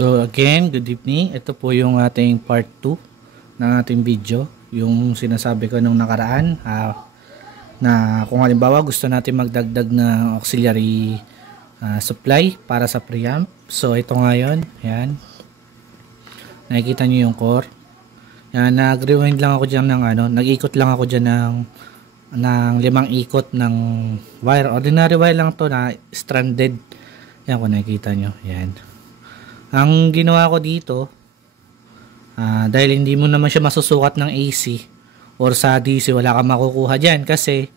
So again, good evening. Ito po yung ating part 2 ng ating video. Yung sinasabi ko nung nakaraan na kung halimbawa gusto natin magdagdag ng auxiliary supply para sa preamp. So ito ngayon, yan. Nakikita nyo yung core. Yan, nag-rewind lang ako dyan ng nag-ikot lang ako dyan ng 5 ikot ng wire. Ordinary wire lang to na stranded. Yan, kung nakikita nyo. Yan. Ang ginawa ko dito, dahil hindi mo naman siya masusukat ng AC or sa DC, wala kang makukuha dyan kasi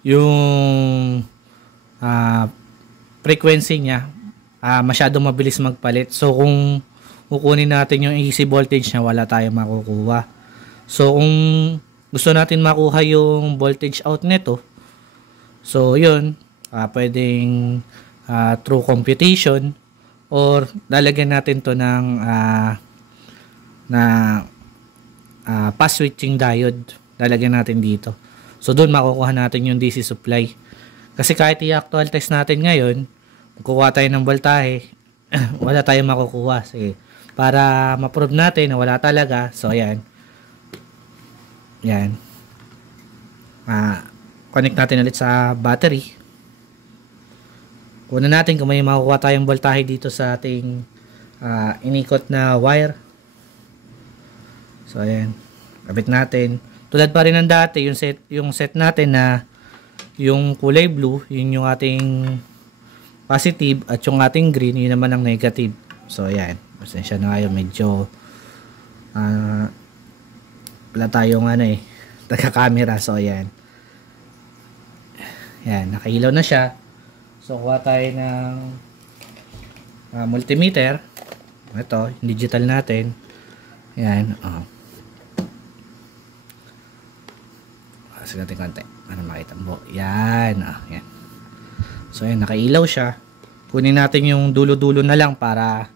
yung frequency niya masyadong mabilis magpalit. So kung kukunin natin yung AC voltage niya, wala tayong makukuha. So kung gusto natin makuha yung voltage out nito, so yun, pwedeng through computation or lalagyan natin to ng pass switching diode. Lalagyan natin dito. So doon makukuha natin yung DC supply. Kasi kahit i-actual test natin ngayon, kukuha tayo ng voltahe, wala tayong makukuha. Sige, para ma-prove natin na wala talaga. So ayan. Yan. Connect natin ulit sa battery. Kunin natin kung may makukuha tayong voltahe dito sa ating inikot na wire. So ayan, kabit natin. Tulad pa rin ng dati, yung set natin na yung kulay blue, yun yung ating positive at yung ating green, yun naman ang negative. So ayan, pasensya na kayo, medyo wala tayong taga-camera. So ayan. Ayan, nakailaw na siya. So, kuha tayo ng multimeter. Ito, yung digital natin. Yan. Kasi natin konti. Ano makita mo? Yan. Yan. So, yan. Nakailaw siya. Kunin natin yung dulo-dulo na lang para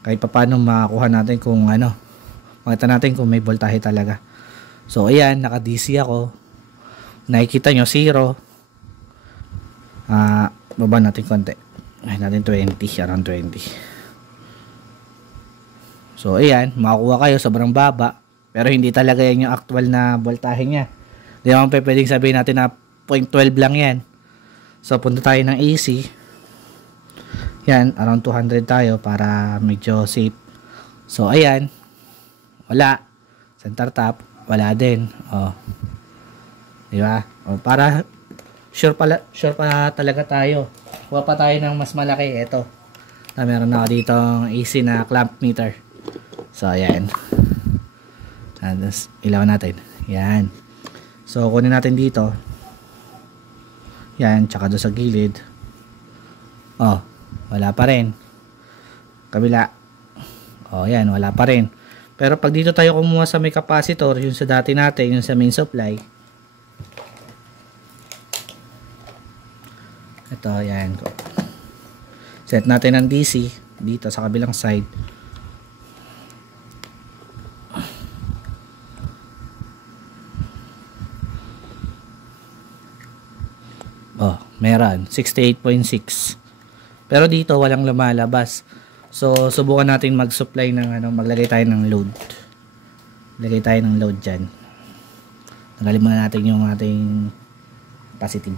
kahit paano makakuha natin kung makita natin kung may voltahe talaga. So, ayan. Naka-DC ako. Nakikita nyo, 0. Baba natin konti. Ay natin 20, around 20. So ayan, makakuha kayo sobrang baba, pero hindi talaga yan yung actual na voltahe niya. Hindi naman pwedeng sabihin natin na 0.12 lang yan. So punta tayo ng AC. Yan, around 200 tayo para medyo safe. So ayan, wala. Center tap, wala din. Diba? Para sure pa talaga tayo. Kuha pa tayo ng mas malaki. Ito. Meron na ako dito AC na clamp meter. So, ayan. Tapos, ilaw natin. Yan. So, kunin natin dito. Yan. Tsaka doon sa gilid. Wala pa rin. Kabila. Yan. Wala pa rin. Pero pag dito tayo kumuha sa may capacitor, yung sa dati natin, yung sa main supply, ito, yan. Set natin ang DC dito sa kabilang side. Meron 68.6. Pero dito walang lumalabas. So subukan natin mag-supply ng maglagay tayo ng load. Lagay tayo ng load diyan. Tanggalin muna natin yung ating positive.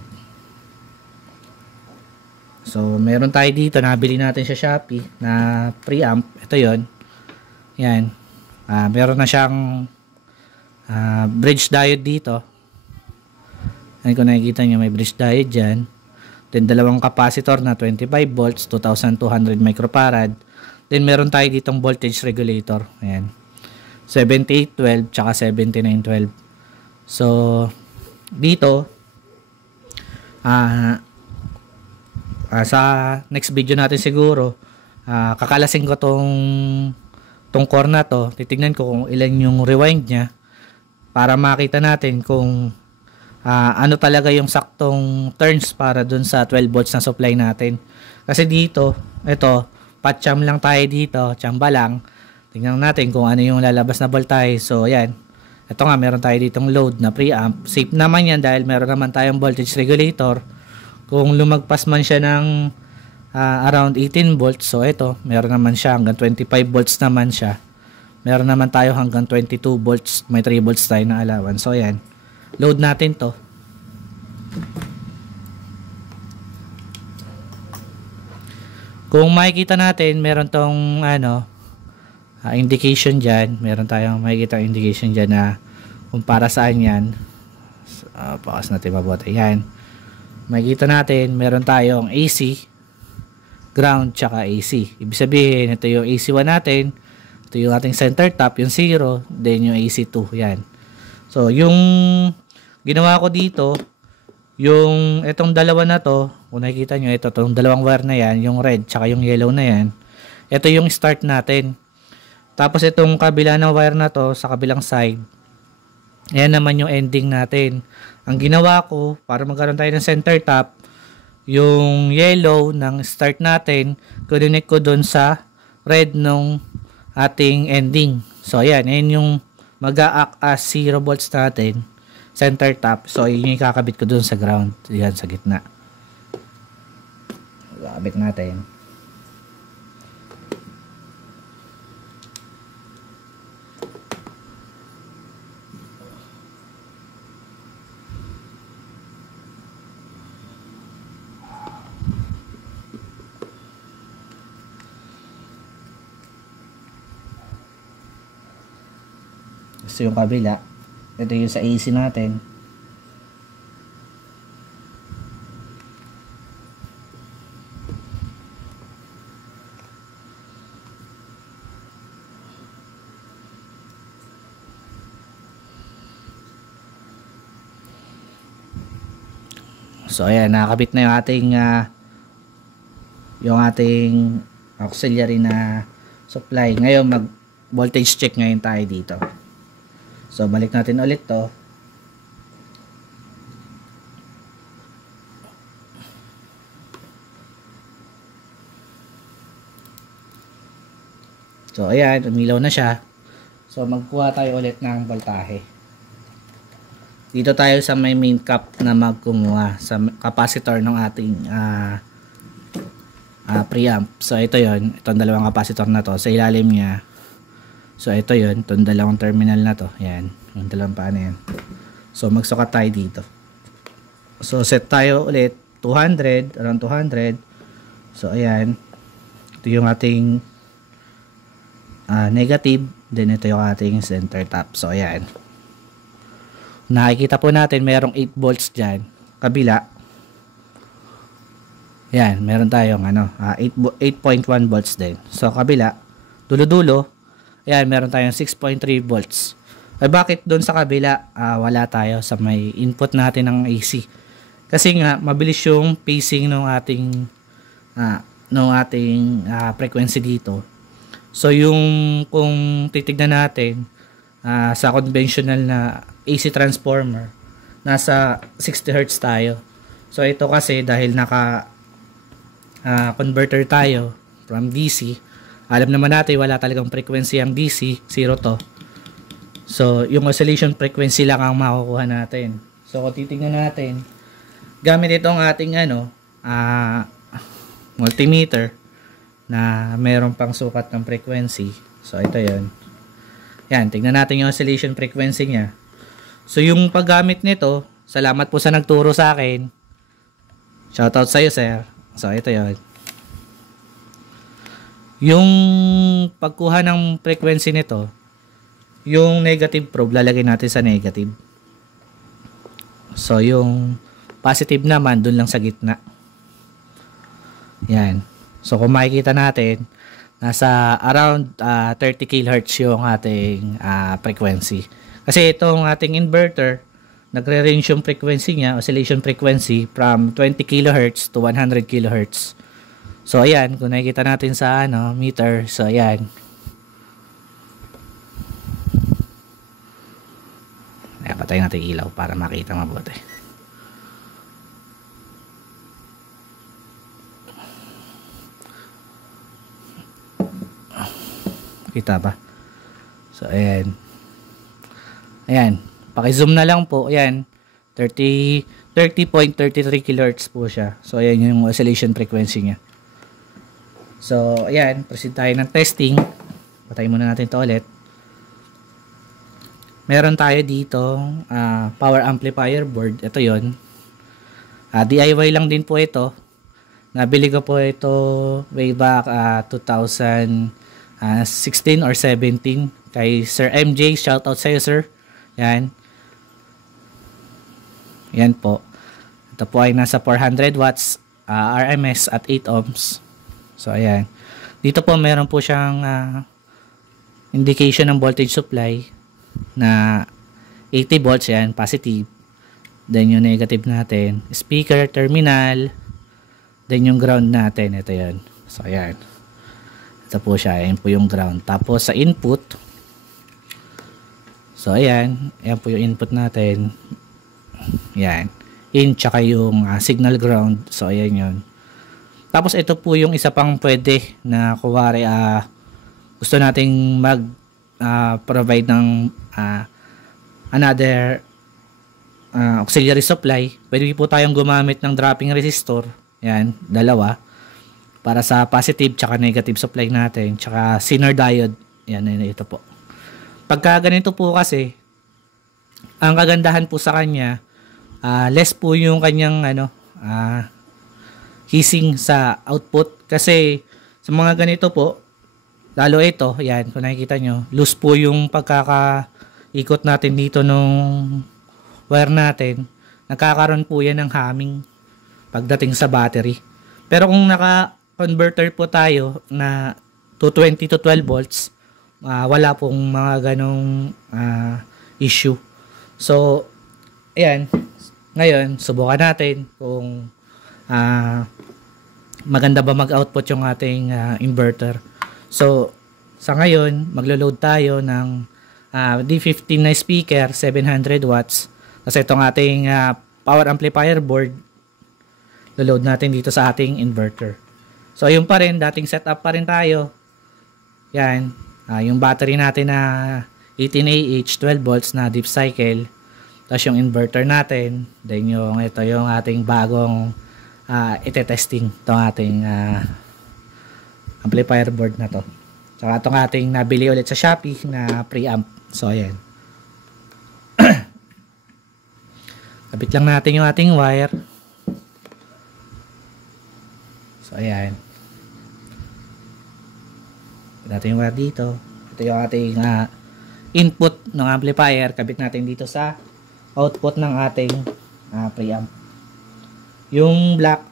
So, meron tayo dito, nabili natin sa Shopee na preamp. Ito yon. Yan. Meron na siyang bridge diode dito. Yan, kung nakikita nyo, may bridge diode dyan. Then, dalawang capacitor na 25 volts, 2200 microfarad. Then, meron tayo ditong voltage regulator. Ayan. 7812 tsaka 7912. So, dito, sa next video natin siguro, kakalasin ko tong core na to. Titignan ko kung ilan yung rewind nya para makita natin kung ano talaga yung saktong turns para dun sa 12 volts na supply natin. Kasi dito, ito, patcham lang tayo dito, chamba lang. Tingnan natin kung ano yung lalabas na voltage. So ayan, ito nga, meron tayo ditong load na preamp. Safe naman yan dahil meron naman tayong voltage regulator. Kung lumagpas man siya ng around 18 volts. So ito, meron naman siya hanggang 25 volts naman siya. Meron naman tayo hanggang 22 volts. May 3 volts tayo na allowance. So ayan, load natin to. Kung makikita natin, meron tong indication dyan. Meron tayong makikita indication dyan na kung para saan yan. Pakas natin mabuti. Yan. Makikita natin, meron tayong AC, ground, tsaka AC. Ibig sabihin, ito yung AC1 natin. Ito yung ating center tap, yung 0. Then yung AC2. Yan. So, yung ginawa ko dito, yung itong dalawa na to, kung nakikita nyo, itong dalawang wire na yan, yung red, tsaka yung yellow na yan. Ito yung start natin. Tapos itong kabila ng wire na to, sa kabilang side, ayan naman yung ending natin. Ang ginawa ko, para magkaroon tayo ng center tap, yung yellow ng start natin, connect ko dun sa red nung ating ending. So, ayan. Ayan yung mag-a-act as 0 volts natin. Center tap. So, yun yung kakabit ko dun sa ground. Ayan, sa gitna. Kakabit natin. So yung kabila, ito yung sa AC natin. So ayan, nakakabit na yung ating auxiliary na supply. Ngayon mag voltage check ngayon tayo dito. So, balik natin ulit to. So, ayan, umilaw na siya. So, magkuha tayo ulit ng voltahe. Dito tayo sa may main cap na magkumuha sa capacitor ng ating preamp. So, ito yon, itong dalawang capacitor na to. Sa ilalim niya, so ito yun, itong dalawang terminal na to. Yan, yung dalawang paano yan. So magsukat tayo dito. So set tayo ulit 200, around 200. So ayan, ito yung ating negative. Then ito yung ating center tap. So ayan, nakikita po natin merong 8 volts dyan kabila. Yan, meron tayong 8.1 volts din. So kabila, dulo-dulo, ayan, meron tayong 6.3 volts. Ay bakit doon sa kabila wala tayo sa may input natin ng AC? Kasi nga mabilis yung pacing ng ating frequency dito. So yung kung titignan natin sa conventional na AC transformer, nasa 60 Hz tayo. So ito kasi dahil naka converter tayo from DC, alam naman natin wala talagang frequency ang DC, 0 to. So, yung oscillation frequency lang ang makukuha natin. So, kung titingnan natin, gamit itong ating multimeter na meron pang sukat ng frequency. So, ito yon. Yan, tingnan natin yung oscillation frequency niya. So, yung paggamit nito, salamat po sa nagturo sa akin. Shoutout sa'yo, sir. So, ito yon. Yung pagkuha ng frequency nito, yung negative probe, lalagay natin sa negative. So, yung positive naman, dun lang sa gitna. Yan. So, kung makikita natin, nasa around 30 kHz yung ating frequency. Kasi itong ating inverter, nagre-range yung frequency niya, oscillation frequency, from 20 kHz to 100 kHz. So, ayan, kung nakikita natin sa meter, so ayan. Ayan, patayin natin ilaw para makita mabuti. Kita ba? So, ayan. Ayan, paki-zoom na lang po. Ayan, 30.33 kHz po siya. So, ayan yung oscillation frequency niya. So, ayan, proceed tayo ng testing. Patayin muna natin to ulit. Meron tayo dito power amplifier board. Ito yon. DIY lang din po ito. Nabili ko po ito way back 2016 or 17 kay Sir MJ. Shoutout sa iyo, sir. Yan. Yan po. Ito po ay nasa 400 watts RMS at 8 ohms. So, ayan. Dito po meron po siyang indication ng voltage supply na 80 volts. Yan, positive. Then yung negative natin, speaker, terminal. Then yung ground natin, ito yan. So, ayan. Ito po siya. Ayan po yung ground. Tapos sa input. So, ayan. Ayan po yung input natin. Ayan. In, tsaka yung signal ground. So, ayan yun. Tapos ito po yung isa pang pwede na kuwari gusto nating mag-provide ng another auxiliary supply. Pwede po tayong gumamit ng dropping resistor. Yan, dalawa. Para sa positive tsaka negative supply natin. Tsaka Zener diode. Yan, ito po. Pagka ganito po kasi, ang kagandahan po sa kanya, less po yung kanyang hissing sa output. Kasi sa mga ganito po, lalo ito, yan, kung nakikita nyo, loose po yung pagkakaikot natin dito nung wire natin. Nagkakaroon po yan ng humming pagdating sa battery. Pero kung naka-converter po tayo na 220 to 12 volts, wala pong mga ganong issue. So, ayan. Ngayon, subukan natin kung maganda ba mag-output yung ating inverter. So, sa ngayon, maglo-load tayo ng D15 na speaker, 700 watts. Kasi itong ating power amplifier board, lo-load natin dito sa ating inverter. So, yun pa rin, dating setup pa rin tayo. Yan, yung battery natin na 18Ah, 12 volts na deep cycle. Tapos yung inverter natin, then ito yung ating bagong ite-testing itong ating amplifier board na to. Saka itong ating nabili ulit sa Shopee na preamp. So, ayan. Kabit lang natin yung ating wire. So, ayan. Kabit natin yung wire dito. Ito yung ating input ng amplifier. Kabit natin dito sa output ng ating preamp. Yung black,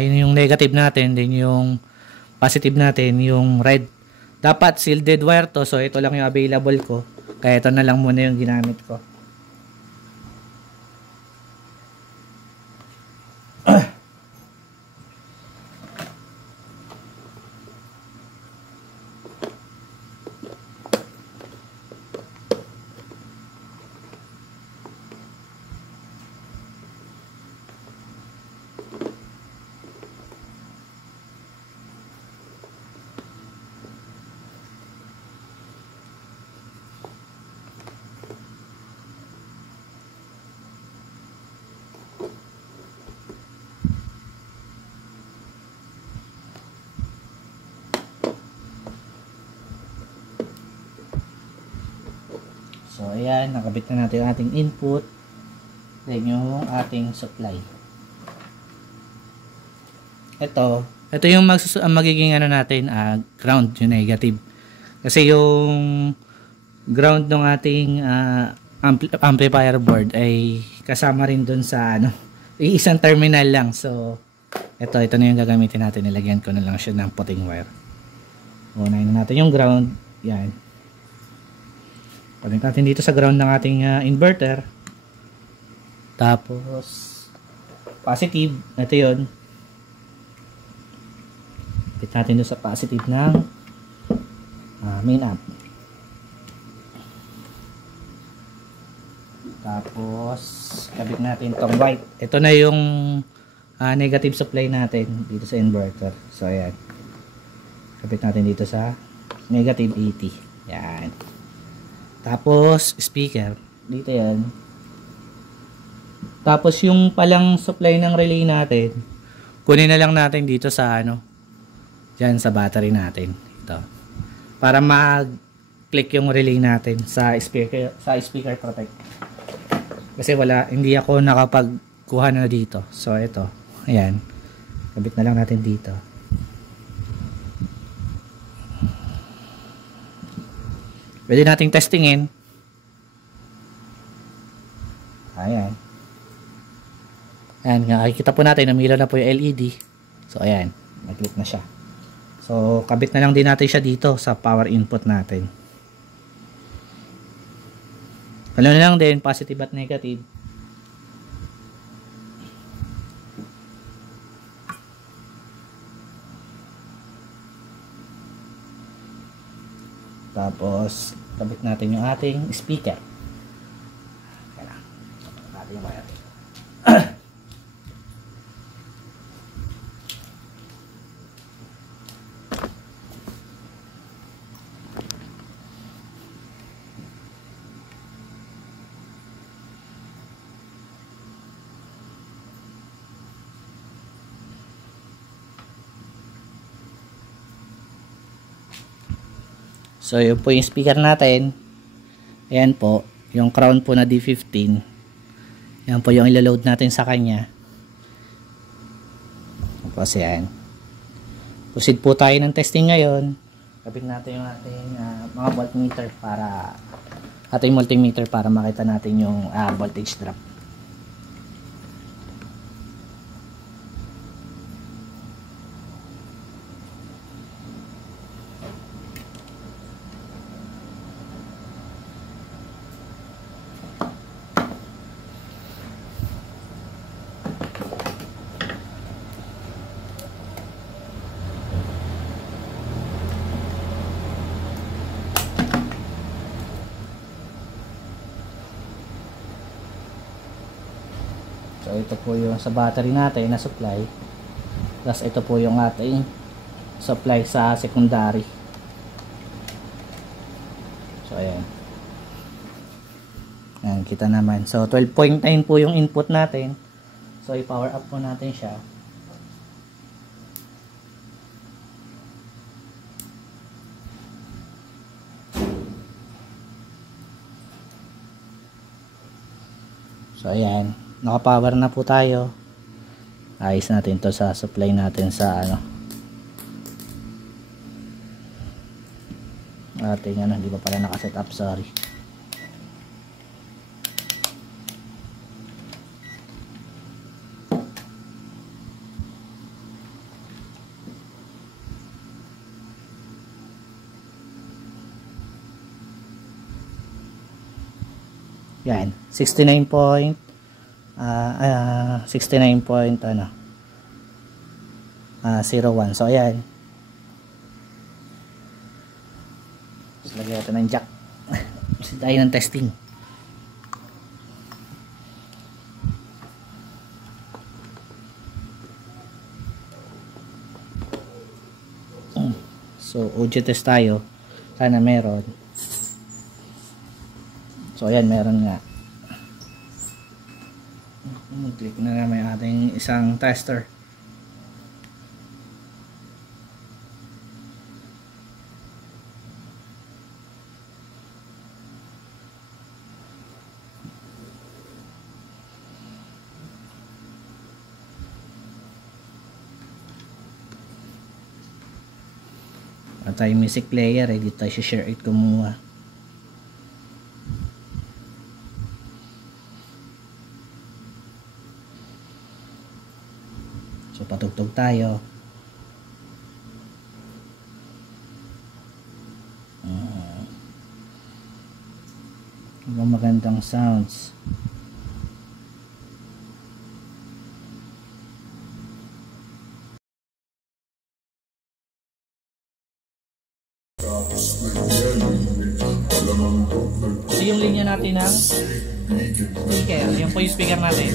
yun yung negative natin. Then yung positive natin, yung red. Dapat shielded wire to. So, ito lang yung available ko. Kaya ito na lang muna yung ginamit ko. So, ayan, nakabit na natin yung ating input. Then, yung ating supply. Ito yung magiging natin, ground, yung negative. Kasi yung ground ng ating amplifier board ay kasama rin dun sa isang terminal lang. So, ito na yung gagamitin natin. Nilagyan ko na lang siya ng puting wire. Unahin na natin yung ground. Yan. Connect natin dito sa ground ng ating inverter. Tapos positive, ito yun. Pit natin doon sa positive ng main amp. Tapos kabit natin tong white. Ito na yung negative supply natin dito sa inverter. So ayan. Kabit natin dito sa negative 80. Yan. Tapos, speaker. Dito yan. Tapos, yung palang supply ng relay natin, kunin na lang natin dito sa dyan sa battery natin. Ito. Para mag-click yung relay natin sa speaker protect. Kasi hindi ako nakapagkuha na dito. So ito, ayan. Kabit na lang natin dito. Pwede nating testingin. Ayan. Ayan, nakikita po natin, umilaw na po yung LED. So, ayan. Nag-click na siya. So, kabit na lang din natin siya dito sa power input natin. Ano na lang din, positive at negative. Tapos, kabit natin yung ating speaker. Kaya natin yung wire. So, yun po yung speaker natin. Ayan po, yung crown po na D15. Yan po yung ilaload natin sa kanya. Tapos yan. Proceed po tayo ng testing ngayon. Kapit natin yung ating mga voltmeter para ating multimeter para makita natin yung voltage drop. So ito po yung sa battery natin na supply. Tapos ito po yung ating supply sa secondary. So ayan. Ayan, kita naman. So 12.9 po yung input natin. So i-power up po natin siya. So ayan, naka-power na po tayo. Ayos natin to sa supply natin sa ating hindi pa pala naka-set up, sorry. Yan, 69 point 01. So ayan. Tapos lagyan natin ng jack. Kasi tayo ng testing. So audio test tayo. Sana meron. So ayan, meron nga. Mag-click na naman yung ating isang tester. At tayo music player, dito tayo share it kumuha. So patugtog tayo. Magandang sounds. So yung linya natin ng speaker, yung po yung speaker natin.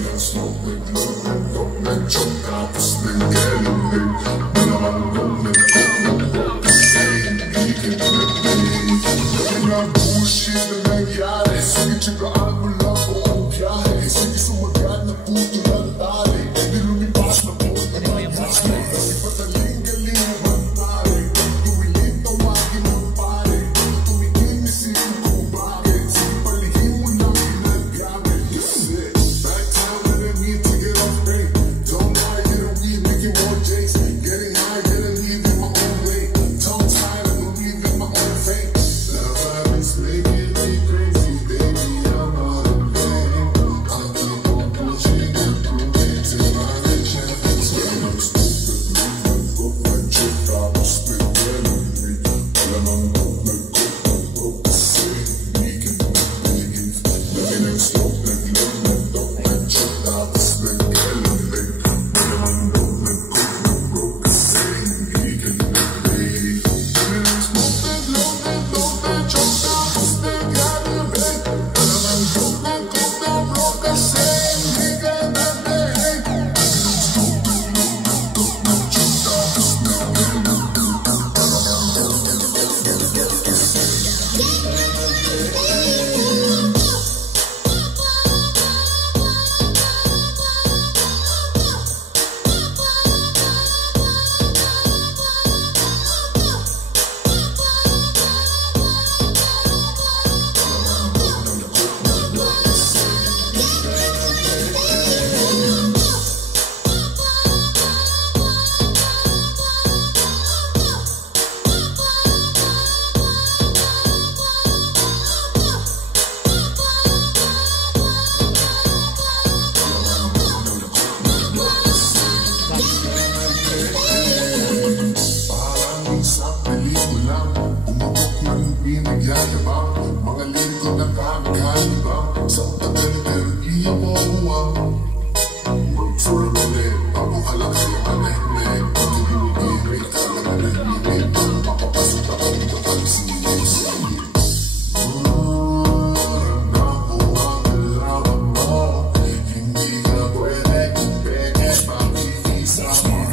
Mga lingkod na kami-kaniba sa utagal pero di mo uwang. Work for a minute, bago ka lang kayo manahimik. Pag-ibig, alam na nahimik. Mapapasok ako dito pag sinigil sa iyo. Ramdam ko ang larawan mo. Hindi ka pwede kung peke, pakikisa mo.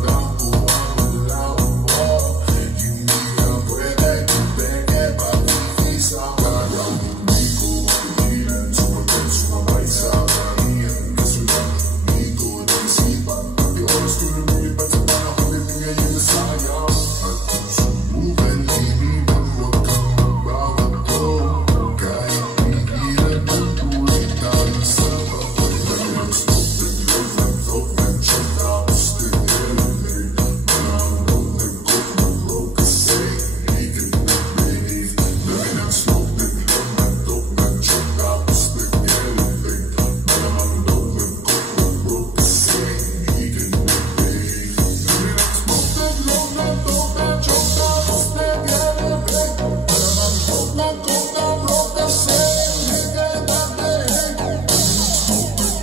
Ramdam ko ang larawan mo. Hindi ka pwede kung peke, pakikisa mo. Hindi ko mapigilan, sumagot, sumabay sa kaniyan. Kaso lang, hindi ko naisipan. Pati oras ko lumilipat sa panahon, hindi ngayon nasayang. At kung subukan, liniban, huwag kang magbabato. Kahit pigilan, patuloy tayo sa pagpagdang. Smoke the glove, nag-thought, nag-check, tapos tinilid. Malamang nag-cook, nag-roll kasi hindi ka nag-believe. Dami ng smoke, nag-glove, nag-thought, nag-check, tapos tinilid. Malamang nag-cook, nag-roll kasi hindi ka nag-believe. Dami ng smoke, nag-glove, nag-thought, nag-check, tapos tinilid. Malamang nag-cook,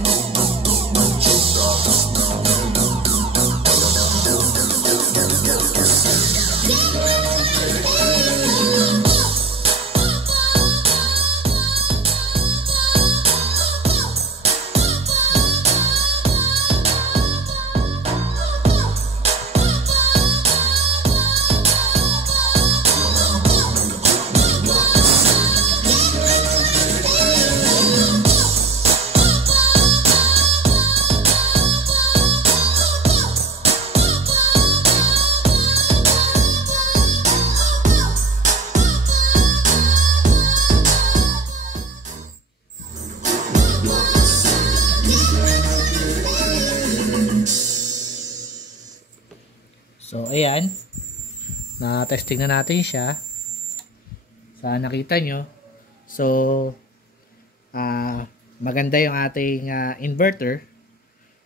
nag-roll kasi hindi ka nag-believe. So ayan, na-testing na natin siya. Sa nakita nyo. So maganda yung ating inverter.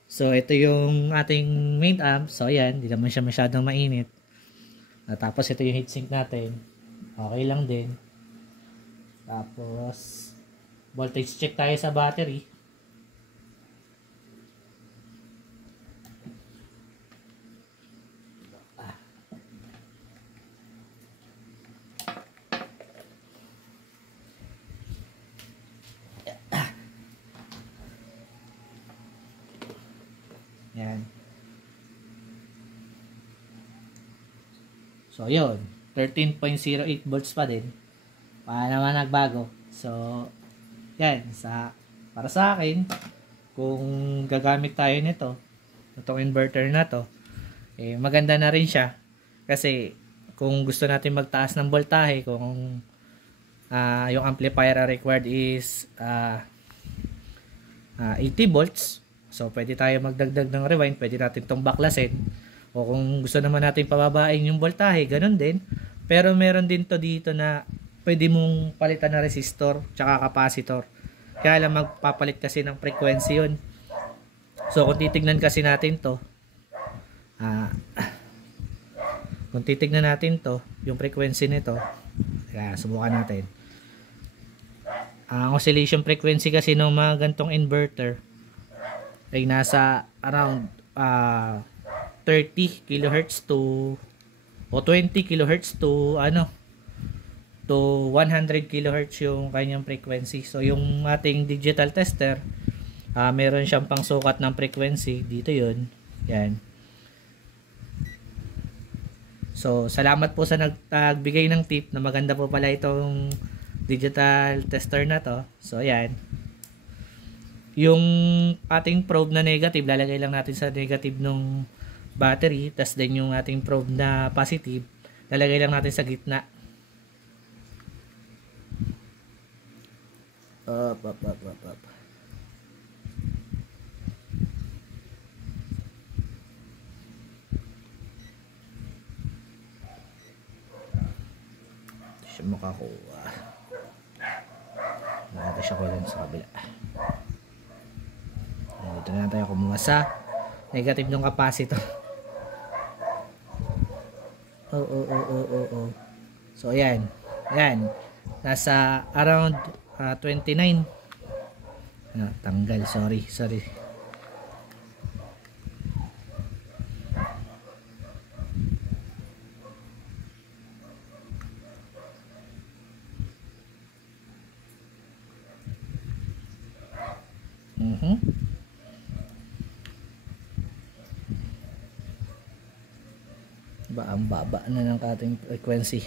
So ito yung ating main amp. So ayan, hindi naman siya masyadong mainit. Tapos ito yung heatsink natin. Okay lang din. Tapos voltage check tayo sa battery. Yan. So, yun. 13.08 volts pa din. Paano naman nagbago. So, yan. Para sa akin, kung gagamit tayo nito, itong inverter na to, maganda na rin siya. Kasi, kung gusto natin magtaas ng voltahe, kung yung amplifier required is 80 volts, so, pwede tayo magdagdag ng rewind. Pwede natin itong baklasin. O kung gusto naman natin pababain yung voltahe, ganun din. Pero meron din to dito na pwede mong palitan na resistor tsaka capacitor. Kaya lang magpapalit kasi ng frequency yun. So, kung titignan kasi natin to, yung frequency nito, kaya subukan natin. Ang oscillation frequency kasi ng mga gantong inverter ay nasa around 30 kHz to 20 kHz to 100 kHz yung kanyang frequency. So yung ating digital tester, meron siyang pangsukat ng frequency dito, yun. Yan. So salamat po sa nagbigay ng tip na maganda po pala itong digital tester na to. So ayan. Yung ating probe na negative, lalagay lang natin sa negative ng battery. Tas din yung ating probe na positive, lalagay lang natin sa gitna. Up. Ito siya makakuha. Ito siya ko lang sa kabila. Dito na tayo kumuha sa negative ng capacitor. So ayan. Ayan. Nasa around 29. Ano, tanggal. Sorry. Ang baba na ng ating frequency.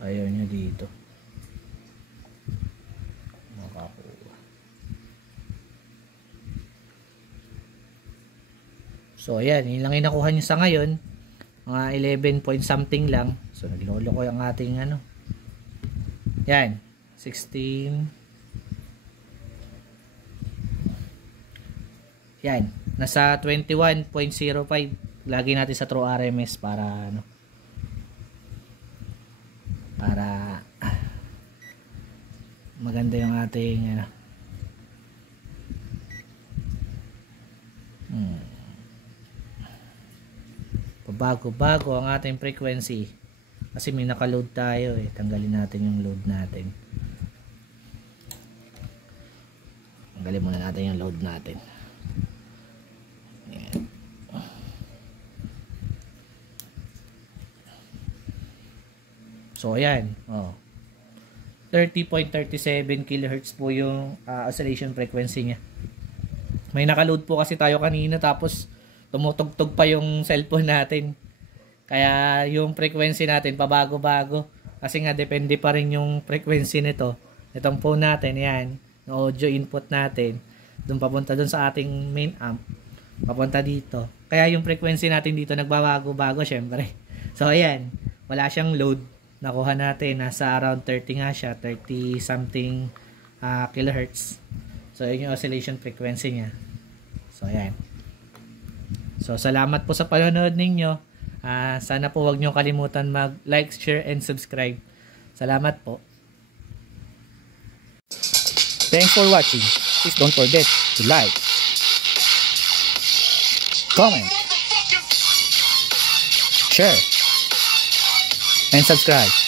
Ayaw niya dito. Makakuha. So ayan, yun lang yung nakuha niya sa ngayon. Mga 11 point something lang. So naglolo ko yung ating ano. Yan, 16. Yan, nasa 21.05. Lagi natin sa True RMS para ano. Para maganda yung ating ano. Pabago-bago ang ating frequency. Kasi may naka-load tayo eh. Tanggalin natin yung load natin. Tanggalin muna natin yung load natin. Ayan. So ayan. 30.37 kHz po yung oscillation frequency niya. May naka-load po kasi tayo kanina tapos tumutugtog pa yung cellphone natin. Kaya yung frequency natin pabago-bago. Kasi nga depende pa rin yung frequency nito. Itong phone natin, yan. Yung audio input natin. Doon papunta doon sa ating main amp. Papunta dito. Kaya yung frequency natin dito nagbabago-bago syempre. So ayan. Wala siyang load. Nakuha natin. Nasa around 30 nga siya. 30 something kilohertz. So yun yung oscillation frequency niya. So ayan. So salamat po sa panonood ninyo. Sana po wag nyo kalimutan mag-like, share, and subscribe. Salamat po. Thanks for watching. Please don't forget to like, comment, share, and subscribe.